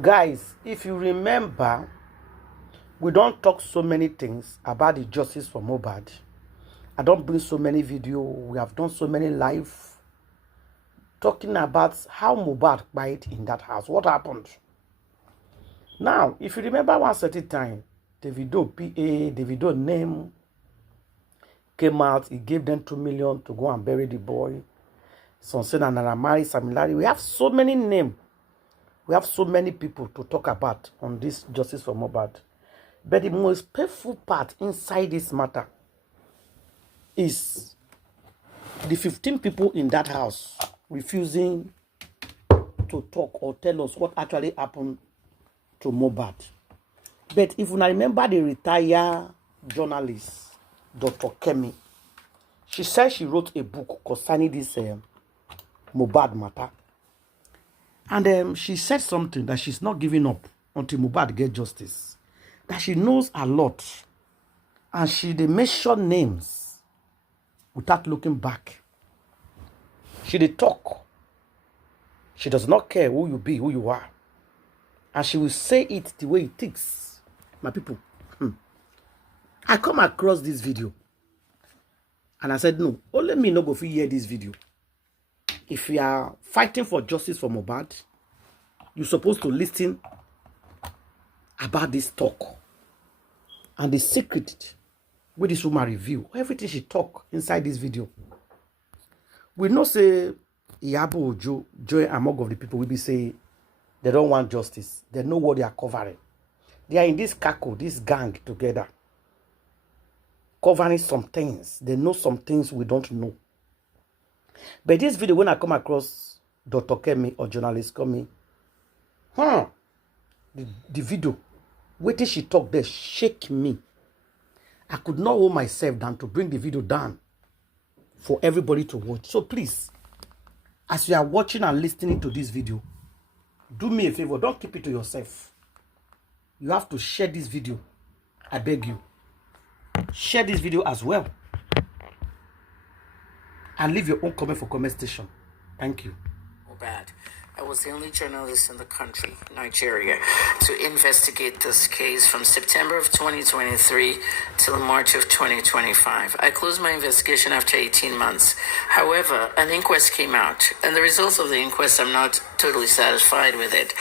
Guys, if you remember, we don't talk so many things about the justice for Mohbad. I don't bring so many videos. We have done so many live talking about how Mohbad died in that house. What happened? Now, if you remember one certain time, Davido name came out. He gave them 2 million to go and bury the boy. Sonsen and married Samilari. We have so many names. We have so many people to talk about on this justice for Mohbad. But the most painful part inside this matter is the 15 people in that house refusing to talk or tell us what actually happened to Mohbad. But if you remember the retired journalist, Dr. Kemi, she said she wrote a book concerning this Mohbad matter. And she said something that she's not giving up until Mohbad gets justice. That she knows a lot. And they mention names without looking back. She dey talk. She does not care who you be, who you are. And she will say it the way it is. My people. I come across this video. And I said, no, only me no go fit hear this video. If you are fighting for justice for Mohbad, you're supposed to listen about this talk. And the secret with this woman review, everything she talk inside this video. We know say Iyabo Joy among of the people will be say they don't want justice. They know what they are covering. They are in this cackle, this gang together. Covering some things. They know some things we don't know. But this video, when I come across Dr. Kemi or journalist Kemi, the video, waiting she talk there, shake me. I could not hold myself down to bring the video down for everybody to watch. So please, as you are watching and listening to this video, do me a favor, don't keep it to yourself. You have to share this video. I beg you. Share this video as well. And leave your own comment for comment station. Thank you. Bad. I was the only journalist in the country, Nigeria, to investigate this case from September of 2023 till March of 2025. I closed my investigation after 18 months. However, an inquest came out, and the results of the inquest, I'm not totally satisfied with it.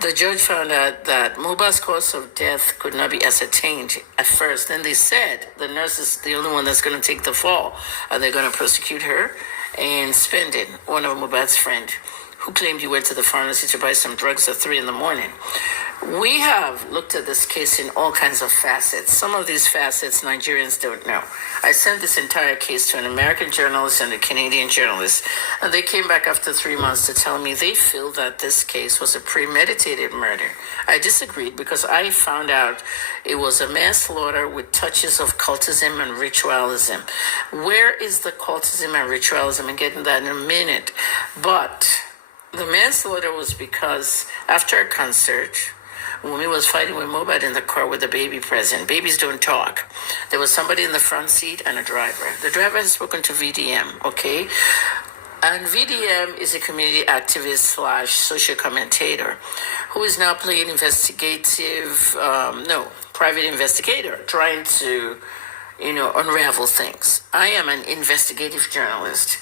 The judge found out that Mohbad's cause of death could not be ascertained at first. Then they said the nurse is the only one that's going to take the fall, and they're going to prosecute her and spend it, one of Mohbad's friend, who claimed he went to the pharmacy to buy some drugs at 3 a.m. We have looked at this case in all kinds of facets. Some of these facets Nigerians don't know. I sent this entire case to an American journalist and a Canadian journalist, and they came back after 3 months to tell me they feel that this case was a premeditated murder. I disagreed because I found out it was a manslaughter with touches of cultism and ritualism. Where is the cultism and ritualism? I'm getting that in a minute. But the manslaughter was because after a concert, Wunmi was fighting with Mohbad in the car with the baby present. Babies don't talk. There was somebody in the front seat and a driver. The driver has spoken to VDM, okay? And VDM is a community activist / social commentator who is now playing private investigator, trying to, unravel things. I am an investigative journalist.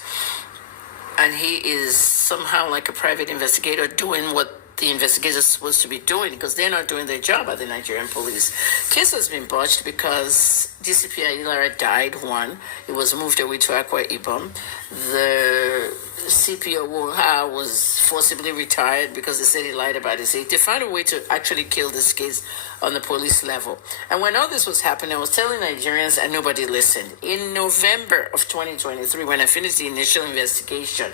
And he is somehow like a private investigator doing what the investigators are supposed to be doing because they're not doing their job at the Nigerian police. Case has been botched because DCP Ayilara died, one. It was moved away to Akwa Ibom. The CPO Woha was forcibly retired because they said he lied about his age. They found a way to actually kill this case on the police level. And when all this was happening, I was telling Nigerians and nobody listened. In November of 2023, when I finished the initial investigation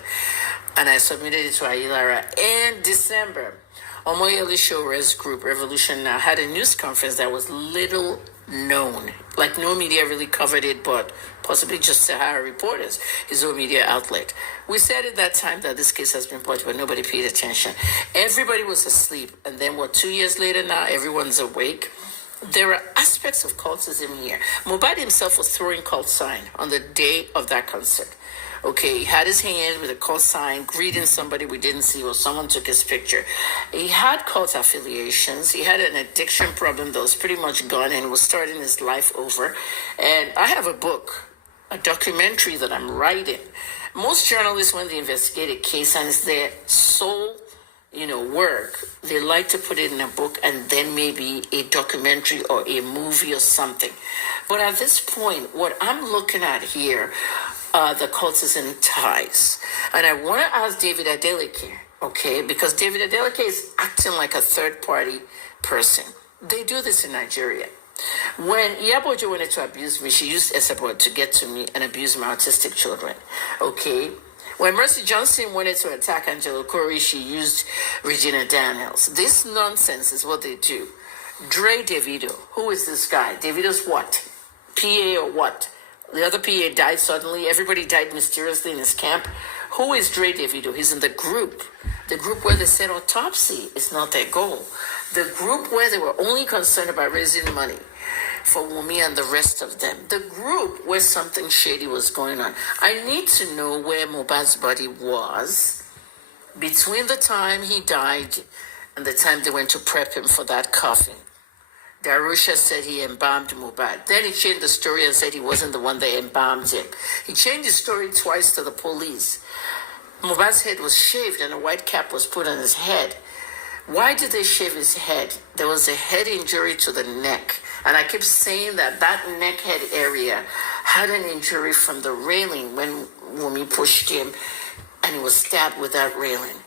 and I submitted it to Ayilara, in December, Omoyele Shore's group, Revolution Now, had a news conference that was little known. Like no media really covered it, but possibly just Sahara Reporters, his own media outlet. We said at that time that this case has been botched, but nobody paid attention. Everybody was asleep. And then 2 years later now, everyone's awake. There are aspects of cultism here. Mohbad himself was throwing cult sign on the day of that concert. Okay, he had his hand with a call sign, greeting somebody we didn't see, or someone took his picture. He had cult affiliations. He had an addiction problem that was pretty much gone and was starting his life over. And I have a book, a documentary that I'm writing. Most journalists, when they investigate a case and it's their sole work, they like to put it in a book and then maybe a documentary or a movie or something. But at this point, what I'm looking at here are the cultist ties. And I want to ask David Adeleke, okay, because David Adeleke is acting like a third-party person. They do this in Nigeria. When Yabojo wanted to abuse me, she used Esabod to get to me and abuse my autistic children, okay? When Mercy Johnson wanted to attack Angelo Corey, she used Regina Daniels. This nonsense is what they do. Dre Davido, who is this guy? Davido's what? PA or what? The other PA died suddenly. Everybody died mysteriously in his camp. Who is Dre Davido? He's in the group where they said autopsy is not their goal. The group where they were only concerned about raising money for Wumi and the rest of them. The group where something shady was going on. I need to know where Mohbad's body was between the time he died and the time they went to prep him for that coffin. Darusha said he embalmed Mohbad. Then he changed the story and said he wasn't the one that embalmed him. He changed his story twice to the police. Mohbad's head was shaved and a white cap was put on his head. Why did they shave his head? There was a head injury to the neck. And I keep saying that neck head area had an injury from the railing when Wumi pushed him and he was stabbed with that railing.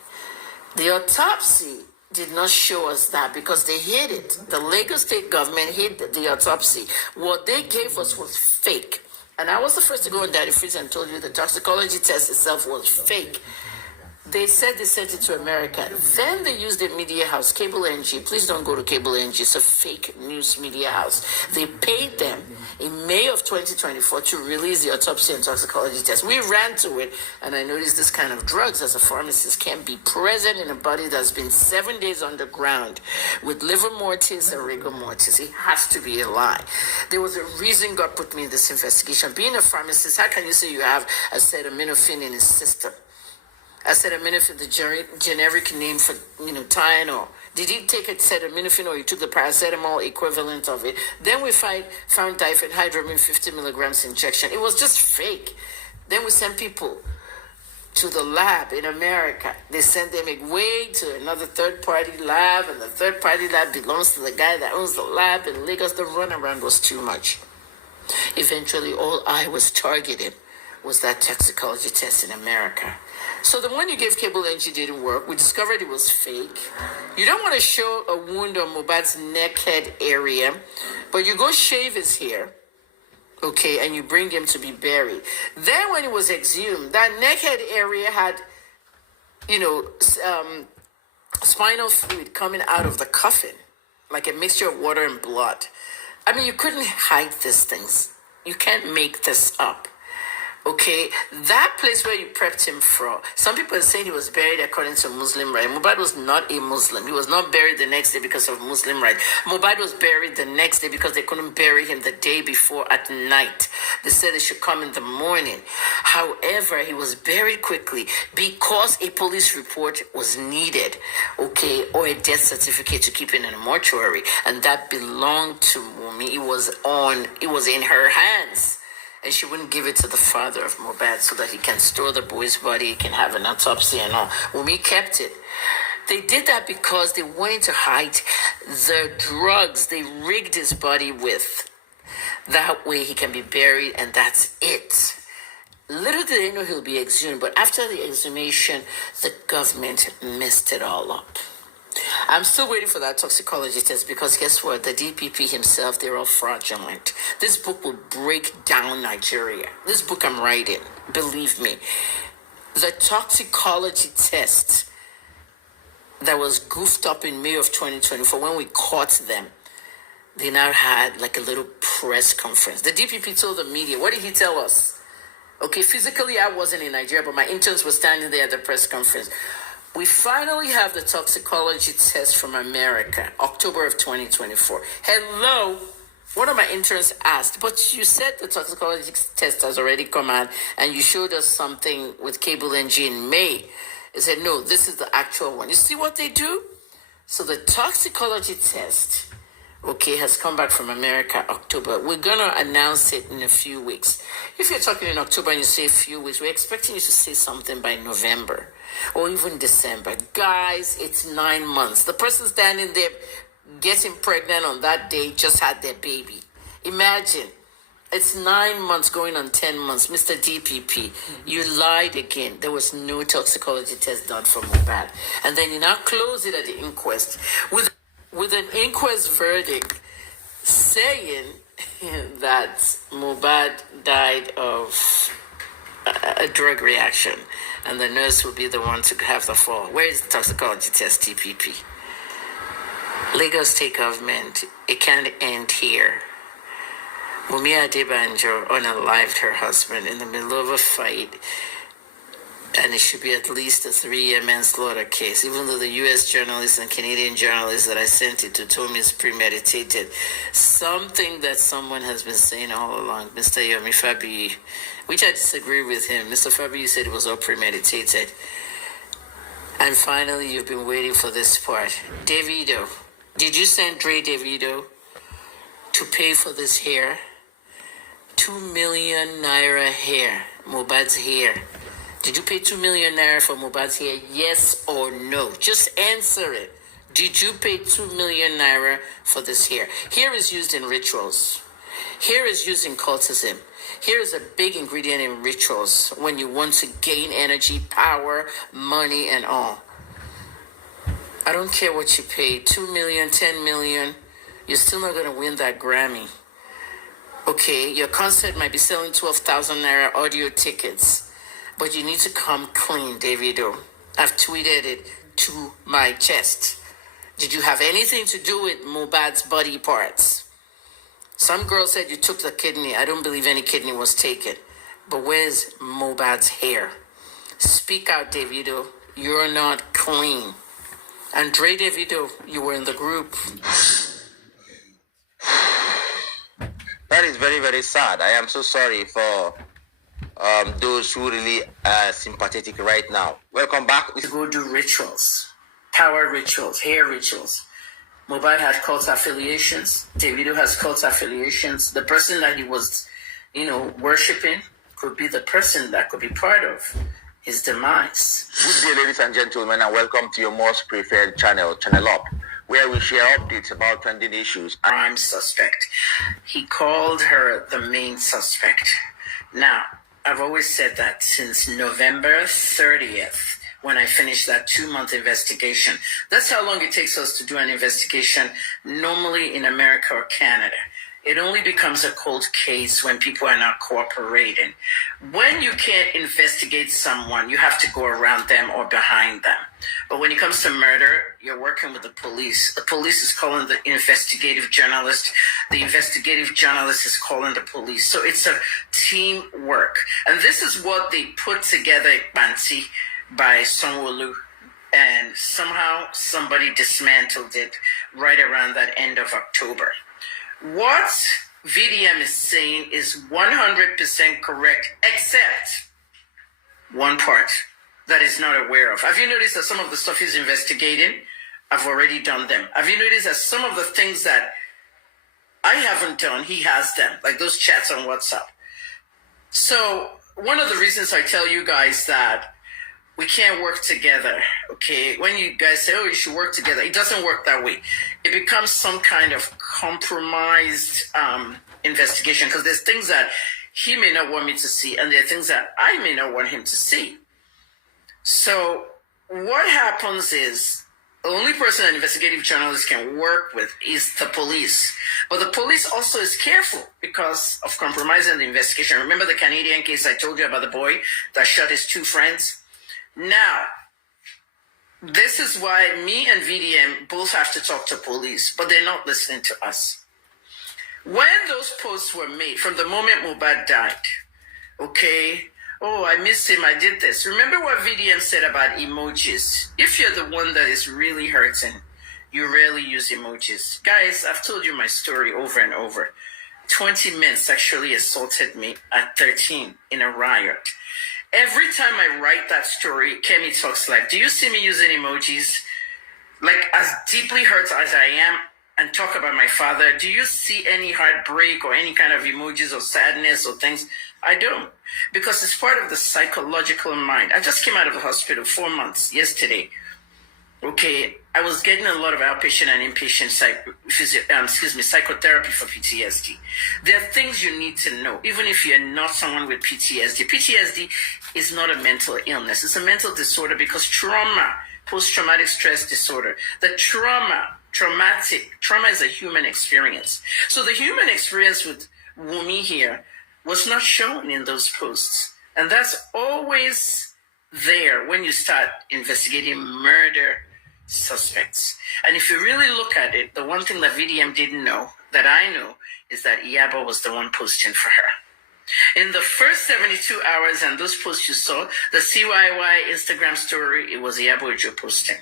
The autopsy did not show us that because they hid it. The Lagos state government hid the autopsy. What they gave us was fake. And I was the first to go on Daddy Freeze and told you the toxicology test itself was fake. They said they sent it to America. Then they used a media house, Cable NG. Please don't go to Cable NG. It's a fake news media house. They paid them in May of 2024 to release the autopsy and toxicology test. We ran to it, and I noticed this kind of drugs as a pharmacist can be present in a body that's been 7 days underground with livor mortis and rigor mortis. It has to be a lie. There was a reason God put me in this investigation. Being a pharmacist, how can you say you have acetaminophen in his system? Acetaminophen, the generic name for, Tylenol. Did he take acetaminophen or he took the paracetamol equivalent of it? Then we found diphenhydramine 50 milligrams injection. It was just fake. Then we sent people to the lab in America. They sent them away to another third-party lab, and the third-party lab belongs to the guy that owns the lab in Lagos. The runaround was too much. Eventually, all I was targeted was that toxicology test in America. So the one you gave Cable NG didn't work. We discovered it was fake. You don't want to show a wound on Mohbad's neck head area, but you go shave his hair, okay, and you bring him to be buried. Then when it was exhumed, that neck head area had, spinal fluid coming out of the coffin, like a mixture of water and blood. I mean, you couldn't hide these things. You can't make this up. Okay, that place where you prepped him from, some people are saying he was buried according to Muslim right. Mohbad was not a Muslim. He was not buried the next day because of Muslim right. Mohbad was buried the next day because they couldn't bury him the day before at night. They said they should come in the morning. However, he was buried quickly because a police report was needed, okay, or a death certificate to keep it in a mortuary, and that belonged to Wumi. It was in her hands. And she wouldn't give it to the father of Mohbad so that he can store the boy's body, he can have an autopsy and all. Wumi kept it. They did that because they wanted to hide the drugs they rigged his body with. That way he can be buried and that's it. Little did they know he'll be exhumed, but after the exhumation, the government messed it all up. I'm still waiting for that toxicology test because guess what? The DPP himself, they're all fraudulent. This book will break down Nigeria. This book I'm writing, believe me. The toxicology test that was goofed up in May of 2024 when we caught them, they now had like a little press conference. The DPP told the media, what did he tell us? Okay, physically I wasn't in Nigeria, but my interns were standing there at the press conference. We finally have the toxicology test from America, October of 2024. Hello, one of my interns asked, but you said the toxicology test has already come out and you showed us something with cable NG in May. I said, no, this is the actual one. You see what they do? So the toxicology test, okay, has come back from America, October. We're going to announce it in a few weeks. If you're talking in October and you say a few weeks, we're expecting you to say something by November or even December. Guys, it's 9 months. The person standing there getting pregnant on that day just had their baby. Imagine. It's 9 months going on 10 months. Mr. DPP, you lied again. There was no toxicology test done for Mohbad. And then you now close it at the inquest with an inquest verdict saying that Mohbad died of a drug reaction and the nurse will be the one to have the fall. Where is the toxicology test, TPP? Lagos State government, it can't end here. Wunmi Adebanjo unalived her husband in the middle of a fight, and it should be at least a 3-year manslaughter case, even though the U.S. journalists and Canadian journalists that I sent it to told me it's premeditated. Something that someone has been saying all along, Mr. Yomi Fabi, which I disagree with him. Mr. Fabi said it was all premeditated. And finally, you've been waiting for this part. Davido. Did you send Davido to pay for this hair? 2 million naira hair, Mohbad's hair. Did you pay 2 million naira for Mohbad's hair? Yes or no? Just answer it. Did you pay 2 million naira for this hair? Hair is used in rituals. Hair is used in cultism. Hair is a big ingredient in rituals when you want to gain energy, power, money, and all. I don't care what you pay, 2 million, 10 million, you're still not going to win that Grammy. Okay, your concert might be selling 12,000 naira audio tickets, but you need to come clean, Davido. I've tweeted it to my chest. Did you have anything to do with Mohbad's body parts? Some girl said you took the kidney. I don't believe any kidney was taken. But where's Mohbad's hair? Speak out, Davido. You're not clean. And Davido, you were in the group. That is very, very sad. I am so sorry for those who really are sympathetic right now. Welcome back. To go do rituals, power rituals, hair rituals. Mohbad had cult affiliations. Davido has cult affiliations. The person that he was, worshiping could be the person that could be part of his demise. Good day, ladies and gentlemen, and welcome to your most preferred channel, Channel Up, where we share updates about trending issues. Prime suspect. He called her the main suspect. Now, I've always said that since November 30th, when I finished that 2-month investigation. That's how long it takes us to do an investigation, normally in America or Canada. It only becomes a cold case when people are not cooperating. When you can't investigate someone, you have to go around them or behind them. But when it comes to murder, you're working with the police. The police is calling the investigative journalist. The investigative journalist is calling the police. So it's a teamwork. And this is what they put together at Bansi by Sanwo-Olu. And somehow somebody dismantled it right around that end of October. What VDM is saying is 100% correct, except one part that is not aware of. Have you noticed that some of the stuff he's investigating, I've already done them? Have you noticed that some of the things that I haven't done, he has them, like those chats on WhatsApp? So one of the reasons I tell you guys that we can't work together, okay? When you guys say, oh, you should work together, it doesn't work that way. It becomes some kind of compromised investigation, because there's things that he may not want me to see, and there are things that I may not want him to see. So what happens is, the only person an investigative journalist can work with is the police. But the police also is careful because of compromising the investigation. Remember the Canadian case I told you about the boy that shot his 2 friends? Now, this is why me and VDM both have to talk to police, but they're not listening to us. When those posts were made, from the moment Mohbad died, okay, oh, I miss him, I did this. Remember what VDM said about emojis? If you're the one that is really hurting, You rarely use emojis. Guys, I've told you my story over and over. 20 men sexually assaulted me at 13 in a riot. Every time I write that story, Kemi talks like, do you see me using emojis? Like, as deeply hurt as I am, and talk about my father, do you see any heartbreak or any kind of emojis or sadness or things? I don't. Because it's part of the psychological mind. I just came out of the hospital 4 months yesterday. Okay, I was getting a lot of outpatient and inpatient psychotherapy for PTSD. There are things you need to know, even if you're not someone with PTSD. PTSD is not a mental illness. It's a mental disorder because trauma, post-traumatic stress disorder, trauma is a human experience. So the human experience with Wumi here was not shown in those posts. And that's always there when you start investigating murder suspects. And if you really look at it, the one thing that VDM didn't know, that I know, is that Iyabo was the one posting for her. In the first 72 hours and those posts you saw, the CYY Instagram story, it was Iyabo Ojo posting.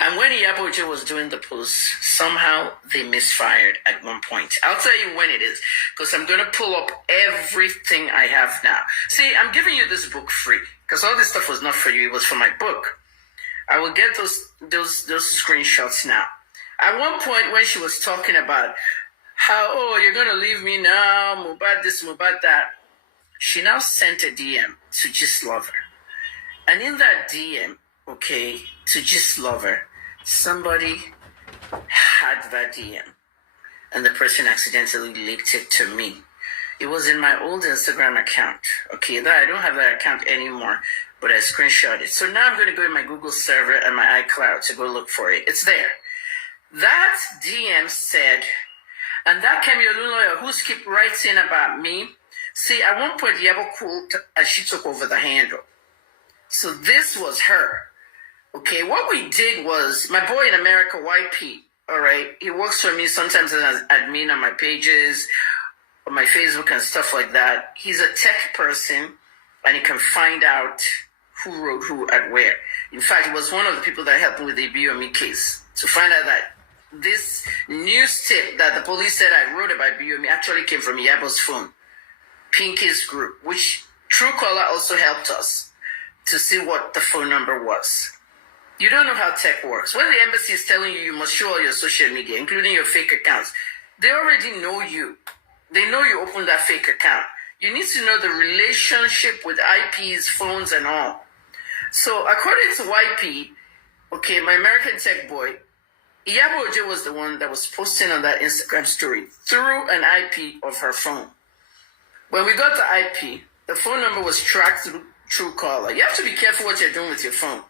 And when Iyabo Ojo was doing the posts, somehow they misfired at one point. I'll tell you when it is, because I'm going to pull up everything I have now. See, I'm giving you this book free, because all this stuff was not for you, it was for my book. I will get those screenshots now. At one point when she was talking about how, oh, you're going to leave me now, Mohbad this, Mohbad that, she now sent a DM to Just Lover. And in that DM, okay, to Just Lover, somebody had that DM. And the person accidentally leaked it to me. It was in my old Instagram account. Okay, that I don't have that account anymore, but I screenshot it. So now I'm going to go in my Google server and my iCloud to go look for it. It's there. That DM said, and that Kemi Olunloyo, who's keep writing about me, see, at one point, Iyabo called and she took over the handle. So this was her. Okay, what we did was, my boy in America, YP, all right, he works for me sometimes as an admin on my pages, on my Facebook and stuff like that. He's a tech person, and he can find out who wrote who at where. In fact, he was one of the people that helped me with the Biyomi case to find out that this news tip that the police said I wrote about Biyomi actually came from Iyabo's phone, Pinky's group, which Truecaller also helped us to see what the phone number was. You don't know how tech works. When the embassy is telling you must show all your social media, including your fake accounts, they already know you. They know you opened that fake account. You need to know the relationship with IPs, phones, and all. So according to YP, okay, my American tech boy, Iyabo Ojo was the one that was posting on that Instagram story through an IP of her phone. When we got the IP, the phone number was tracked through Truecaller. You have to be careful what you're doing with your phone.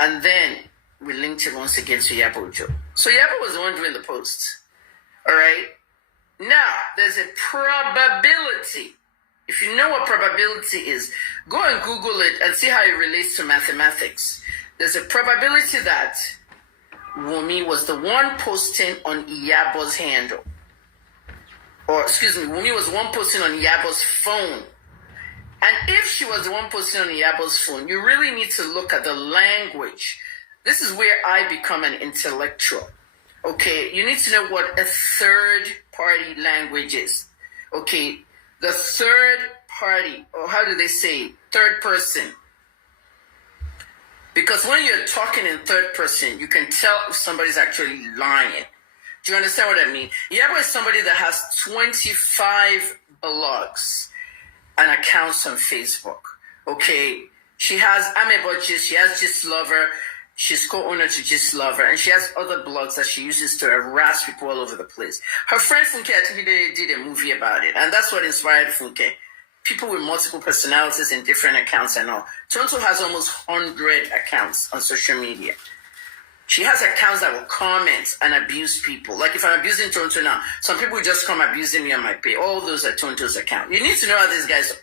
And then we linked it once again to Iyabo Ojo. So Iyabo was the one doing the posts. All right? Now, there's a probability. If you know what probability is, go and Google it and see how it relates to mathematics. There's a probability that Wumi was the one posting on Iyabo's handle. Or, excuse me, Wumi was the one posting on Iyabo's phone. And if she was the one posting on Iyabo's phone, you really need to look at the language. This is where I become an intellectual. Okay, you need to know what a third-party language is. Okay, the third party, or how do they say, third person. Because when you're talking in third person, you can tell if somebody's actually lying. Do you understand what I mean? Iyabo is somebody that has 25 blogs and accounts on Facebook. Okay, she has Amebochis, she has Just Lover, she's co-owner to Just Lover, and she has other blogs that she uses to harass people all over the place. Her friend Funke actually did a movie about it, and that's what inspired Funke. People with multiple personalities and different accounts and all. Tonto has almost 100 accounts on social media. She has accounts that will comment and abuse people. Like if I'm abusing Tonto now, some people just come abusing me on my page. All those are Tonto's account. You need to know how these guys.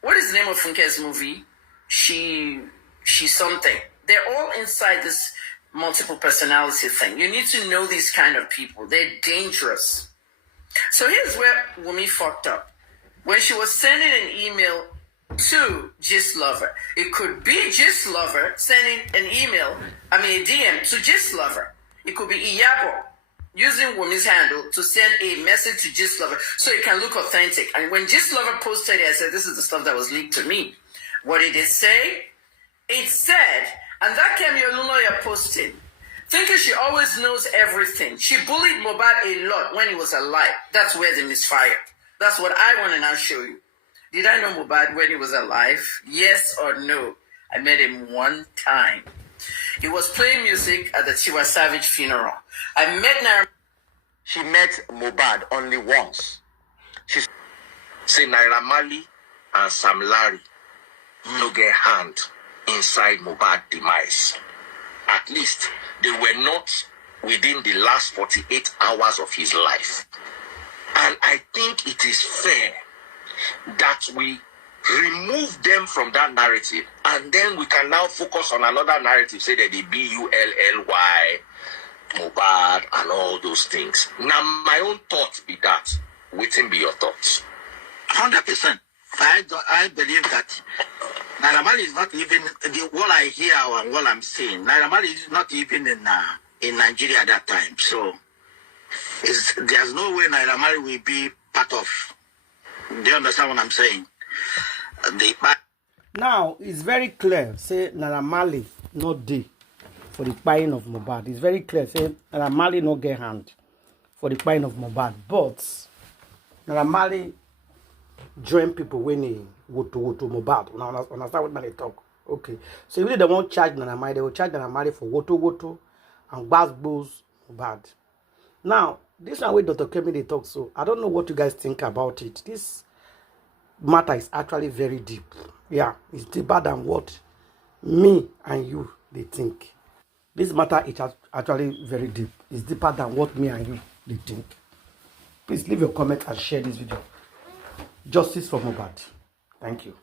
What is the name of Funke's movie? She's something. They're all inside this multiple personality thing. You need to know these kind of people. They're dangerous. So here's where Wumi fucked up. When she was sending an email to Just Lover, it could be Just Lover sending an email, a DM to Just Lover. It could be Iyabo using Wumi's handle to send a message to Gist Lover so it can look authentic. And when Gist Lover posted it, I said, this is the stuff that was leaked to me. What did it say? It said, and that Kemi Olunloyo posted, thinking she always knows everything. She bullied Mohbad a lot when he was alive. That's where the misfire. That's what I want to now show you. Did I know Mohbad when he was alive? Yes or no? I met him one time. He was playing music at the Tiwa Savage funeral. I met Naira. She met Mohbad only once. She said Naira Marley and Sam Larry no get hand inside Mohbad demise. At least they were not within the last 48 hours of his life. And I think it is fair that we remove them from that narrative, and then we can now focus on another narrative, say that the BULLY, Mohbad, and all those things. Now, my own thoughts be that. Waiting be your thoughts. 100%. I believe that Naira Marley is not even what I hear and what I'm saying. Naira Marley is not even in Nigeria at that time. So there's no way Naira Marley will be part of. Do you understand what I'm saying? Now it's very clear. Say Naira Marley not dey for the buying of Mohbad. It's very clear. Say Naira Marley no get hand for the buying of Mohbad. But Naira Marley join people when he would to Mohbad. Now understand what they talk. Okay. So if they won't charge Naira Marley, they will charge Naira Marley for woto and gbas Mohbad. Now this one way Dr. Kemi they talk. So I don't know what you guys think about it. This matter is actually very deep. Yeah, it's deeper than what me and you they think. This matter is actually very deep. It's deeper than what me and you they think. Please leave your comment and share this video. Justice for Mohbad. Thank you.